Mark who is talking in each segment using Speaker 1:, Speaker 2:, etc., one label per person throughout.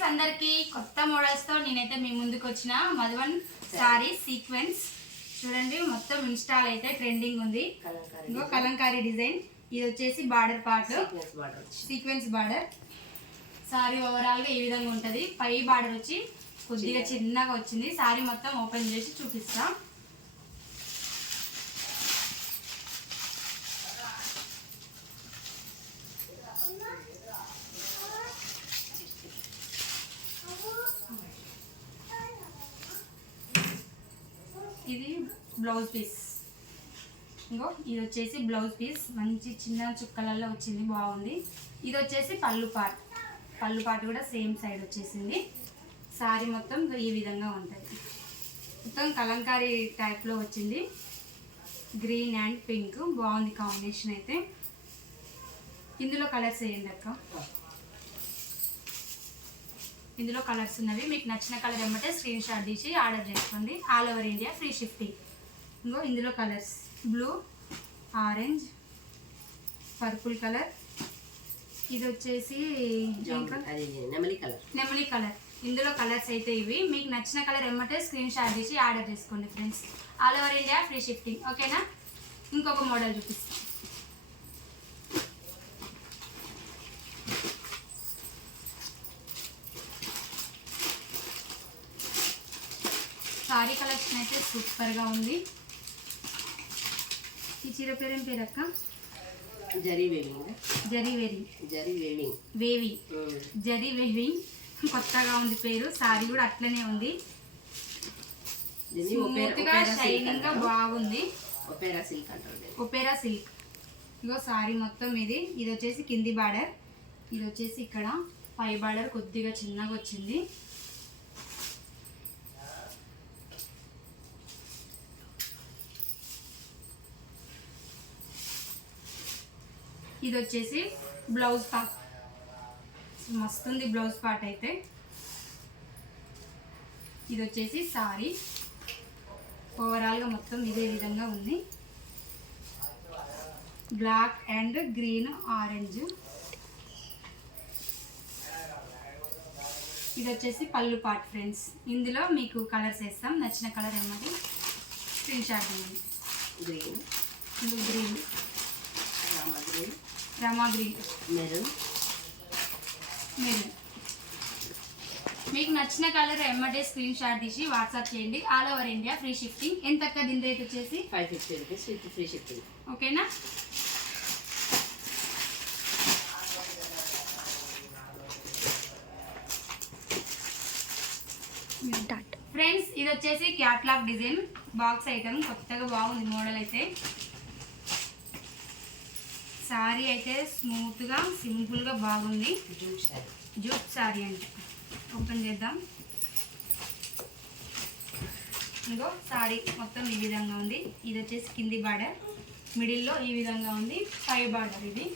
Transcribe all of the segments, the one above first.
Speaker 1: Friends అందరికి కొత్త మోడల్స్తో నేనైతే మీ ముందుకు వచ్చిన మధువన్ సారీ సీక్వెన్స్ చూడండి మొత్తం ఇన్స్టాల్ అయితే ట్రెండింగ్ ఉంది. ఇంకో కలంకారీ డిజైన్ ఇది వచ్చేసి బార్డర్ పార్ట్
Speaker 2: సీక్వెన్స్ బార్డర్ వచ్చి.
Speaker 1: Sequence border. సారీ ఓవరాల్గా ఈ విధంగా ఉంటది. పై బార్డర్ వచ్చి కొద్దిగా చిన్నగా వచ్చింది. సారీ మొత్తం ఓపెన్ చేసి చూపిస్తా ఇది బ్లౌజ్ పీస్ ఇంకో ఇది వచ్చేసి బ్లౌజ్ పీస్ మంచి చిన్న చుక్కలలో వచ్చింది బాగుంది. ఇది వచ్చేసి పళ్ళు పాట్. పళ్ళు పాటు కూడా సేమ్ సైడ్ వచ్చేసింది. సారీ మొత్తం ఈ విధంగా ఉంటుంది మొత్తం కలంకారీ టైప్లో వచ్చింది. గ్రీన్ అండ్ పింక్ బాగుంది కాంబినేషన్ అయితే. ఇందులో కలర్స్ వేయండి అక్క? ఇందులో కలర్స్ ఉన్నవి. మీకు నచ్చిన కలర్ ఏమంటే స్క్రీన్ షాట్ తీసి ఆర్డర్ చేసుకోండి. All over India free shifting ఇంకో ఇందులో colours. Blue orange purple colour. ఇది వచ్చేసి
Speaker 2: నెమలి కలర్.
Speaker 1: నెమలి కలర్. ఇందులో కలర్స్ అయితే ఇవి. మీకు నచ్చిన కలర్ ఏమంటే స్క్రీన్ షాట్ తీసి ఆర్డర్ చేసుకోండి friends. All over India free shifting ఓకేనా? ఇంకొక మోడల్ చూపిస్తాం. సారీ కలెక్షన్ అయితే సూపర్గా ఉంది. ఈ చీర పేరు ఏం పేరు అక్క?
Speaker 2: జరీ వేవింగ్
Speaker 1: జరీ
Speaker 2: వేవింగ్
Speaker 1: వేవి. జరీ వేవింగ్. కొత్తగా ఉంది పేరు. సారీ కూడా అట్లనే ఉంది. బాగుంది.
Speaker 2: ఒపేరా సిల్క్ అంటారు.
Speaker 1: Opera silk. ఇగో సారీ మొత్తం ఇది. ఇది వచ్చేసి కింది బార్డర్. ఇది వచ్చేసి ఇక్కడ పై బార్డర్ కొద్దిగా చిన్నగా వచ్చింది. ఇది వచ్చేసి బ్లౌజ్ పార్ట్. మస్తుంది బ్లౌజ్ పార్ట్ అయితే. ఇది వచ్చేసి సారీ. ఓవరాల్గా మొత్తం ఇదే విధంగా ఉంది. బ్లాక్ అండ్ గ్రీన్ ఆరెంజ్ ఇది వచ్చేసి పళ్ళు పాట్ ఫ్రెండ్స్. ఇందులో మీకు కలర్స్ వేస్తాం. నచ్చిన కలర్ ఏమది? స్క్రీన్ షాట్
Speaker 2: గ్రీన్
Speaker 1: గ్రీన్
Speaker 2: రమా గ్రీన్ మెరూన్.
Speaker 1: మెరూన్. మీకు నచ్చిన కలర్ ఎమ్మటే స్క్రీన్ షాట్ తీసి వాట్సాప్ చేయండి. All over India free shifting. ఎంత అక్క దీని రేట్ వచ్చేసి?
Speaker 2: Five fifty rupees with free shipping
Speaker 1: ఓకేనా? ఫ్రెండ్స్ ఇది వచ్చేసి క్యాట్లాగ్ డిజైన్. బాక్స్ ఐటమ్ కొత్తగా బాగుంది మోడల్ అయితే. సారీ అయితే స్మూత్గా సింపుల్గా బాగుంది.
Speaker 2: జూట్ శారీ
Speaker 1: జూట్ సారీ అంటే ఓపెన్ చేద్దాం. ఇంకో సారీ మొత్తం ఈ విధంగా ఉంది. ఇది వచ్చేసి కింది బార్డర్ మిడిల్లో ఈ విధంగా ఉంది. పై బార్డర్ ఇది.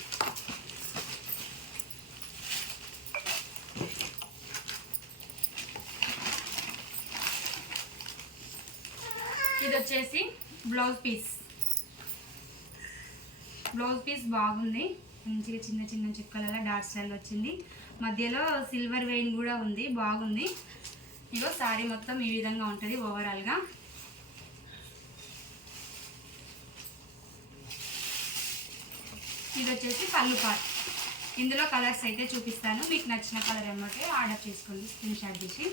Speaker 1: ఇది వచ్చేసి బ్లౌజ్ పీస్. బ్లౌజ్ పీస్ బాగుంది. మంచిగా చిన్న చిన్న చుక్కలలో డాట్ స్టైల్ వచ్చింది. మధ్యలో సిల్వర్ వెయిన్ కూడా ఉంది. బాగుంది. ఇగో సారీ మొత్తం ఈ విధంగా ఉంటుంది ఓవరాల్గా ఇది వచ్చేసి పళ్ళు పార్ట్. ఇందులో కలర్స్ అయితే చూపిస్తాను. మీకు నచ్చిన కలర్ ఏమంటే ఆర్డర్ చేసుకోండి. స్క్రీన్ షాట్ చేసి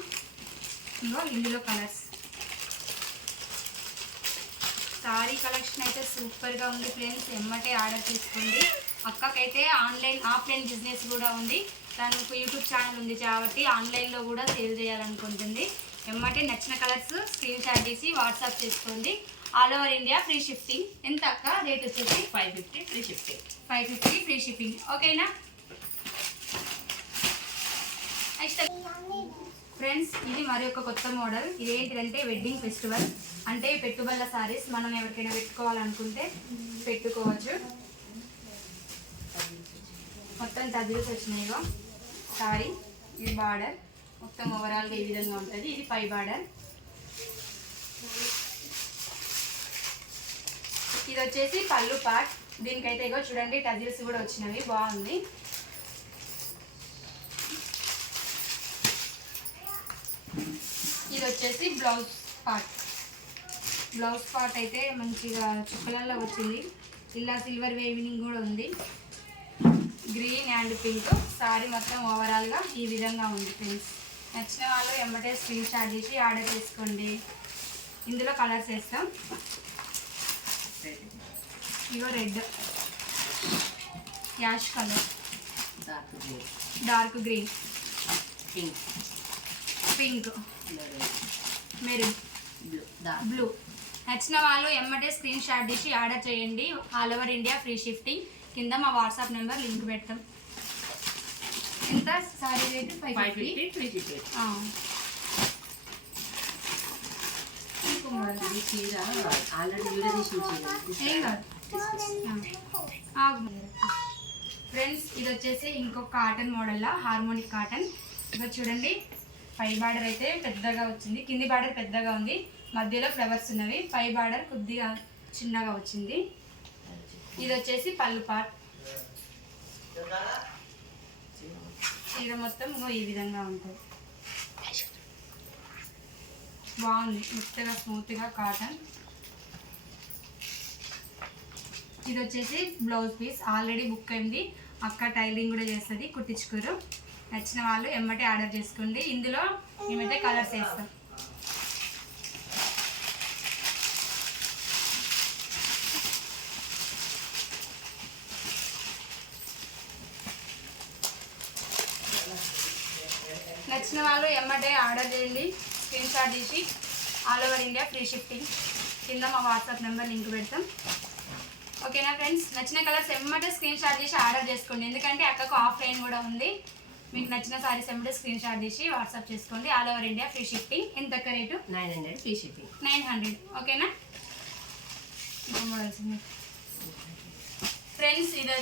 Speaker 1: ఇందులో కలర్స్. సారీ కలెక్షన్ అయితే సూపర్గా ఉంది ఫ్రెండ్స్. ఎమ్మటే ఆర్డర్ చేసుకోండి అక్కకైతే ఆన్లైన్ ఆఫ్లైన్ బిజినెస్ కూడా ఉంది. తనకు యూట్యూబ్ ఛానల్ ఉంది కాబట్టి ఆన్లైన్లో కూడా సేల్ చేయాలనుకుంటుంది. ఎమ్మటే నచ్చిన కలర్స్ స్క్రీన్ షాట్ తీసి వాట్సాప్ చేసుకోండి. All over India free shifting. ఎంత అక్క? రేట్ వచ్చేసి
Speaker 2: five fifty free shipping
Speaker 1: five fifty free shipping ఓకేనా? నెక్స్ట్ ఫ్రెండ్స్ ఇది మరి ఒక కొత్త మోడల్. ఇది ఏంటంటే వెడ్డింగ్ ఫెస్టివల్ అంటే పెట్టుబడుల సారీస్ మనం ఎవరికైనా పెట్టుకోవాలనుకుంటే పెట్టుకోవచ్చు. మొత్తం తదిలిసి వచ్చినాయిగో సారీ ఇది బార్డర్ మొత్తం ఓవరాల్గా ఈ విధంగా ఉంటుంది. ఇది పై బార్డర్ ఇది వచ్చేసి పళ్ళు పాట్ దీనికైతే ఇగో చూడండి టజిల్స్ కూడా వచ్చినవి. బాగుంది. వచ్చేసి బ్లౌజ్ పార్ట్. బ్లౌజ్ పార్ట్ అయితే మంచిగా చుక్కలలో వచ్చింది. ఇలా సిల్వర్ వేవినింగ్ కూడా ఉంది. Green and pink. సారీ మొత్తం ఓవరాల్గా ఈ విధంగా ఉంది ఫ్రెండ్స్. నచ్చిన వాళ్ళు ఎమ్మటే స్క్రీన్ షాట్ చేసి ఆర్డర్ చేసుకోండి. ఇందులో కలర్స్ వేస్తాం. ఇగో red. Ash colour.
Speaker 2: Dark green
Speaker 1: dark green.
Speaker 2: Pink
Speaker 1: pink.
Speaker 2: Maroon. Blue.
Speaker 1: నచ్చిన వాళ్ళు ఎమ్మటే స్క్రీన్ షాట్ చేసి ఆర్డర్ చేయండి. All over India free shifting కింద మా వాట్సాప్ నెంబర్ లింక్ పెడతాం. ఎంత? Sari rate five fifty
Speaker 2: fifty చీర.
Speaker 1: కాదు. ఫ్రెండ్స్ ఇది వచ్చేసి ఇంకో కాటన్ మోడల్లా హార్మోనిక్ కాటన్ ఇక చూడండి. పై బార్డర్ అయితే పెద్దగా వచ్చింది. కింది బార్డర్ పెద్దగా ఉంది. మధ్యలో ఫ్లవర్స్ ఉన్నవి. పై బార్డర్ కొద్దిగా చిన్నగా వచ్చింది. ఇది వచ్చేసి పళ్ళు పార్ట్. చీర మొత్తం ఈ విధంగా ఉంటుంది. బాగుంది. మెత్తగా స్మూత్గా కాటన్. ఇది వచ్చేసి బ్లౌజ్ పీస్. ఆల్రెడీ బుక్ అయింది. అక్క టైలింగ్ కూడా చేస్తుంది. కుట్టించుకోరు. నచ్చిన వాళ్ళు ఎమ్మటే ఆర్డర్ చేసుకోండి. ఇందులో మేమైతే కలర్స్ వేస్తాం. నచ్చిన వాళ్ళు ఎమ్మటే ఆర్డర్ చేయండి. స్క్రీన్ షాట్ తీసి all over India free shifting. కింద మా వాట్సాప్ నెంబర్ లింక్ పెడతాం. ఓకేనా ఫ్రెండ్స్? నచ్చిన కలర్స్ ఎమ్మటే స్క్రీన్ షాట్ చేసి ఆర్డర్ చేసుకోండి. ఎందుకంటే అక్కకు ఆఫ్లైన్ కూడా ఉంది. మీకు నచ్చిన సారీస్ ఎమ్మటే స్క్రీన్ షాట్ చేసి వాట్సాప్ చేసుకోండి. All over India free shifting ఎంత rate?
Speaker 2: Nine hundred free shipping
Speaker 1: nine hundred. ఓకేనా? ఇంకా మోడల్స్ ఫ్రెండ్స్ ఇది.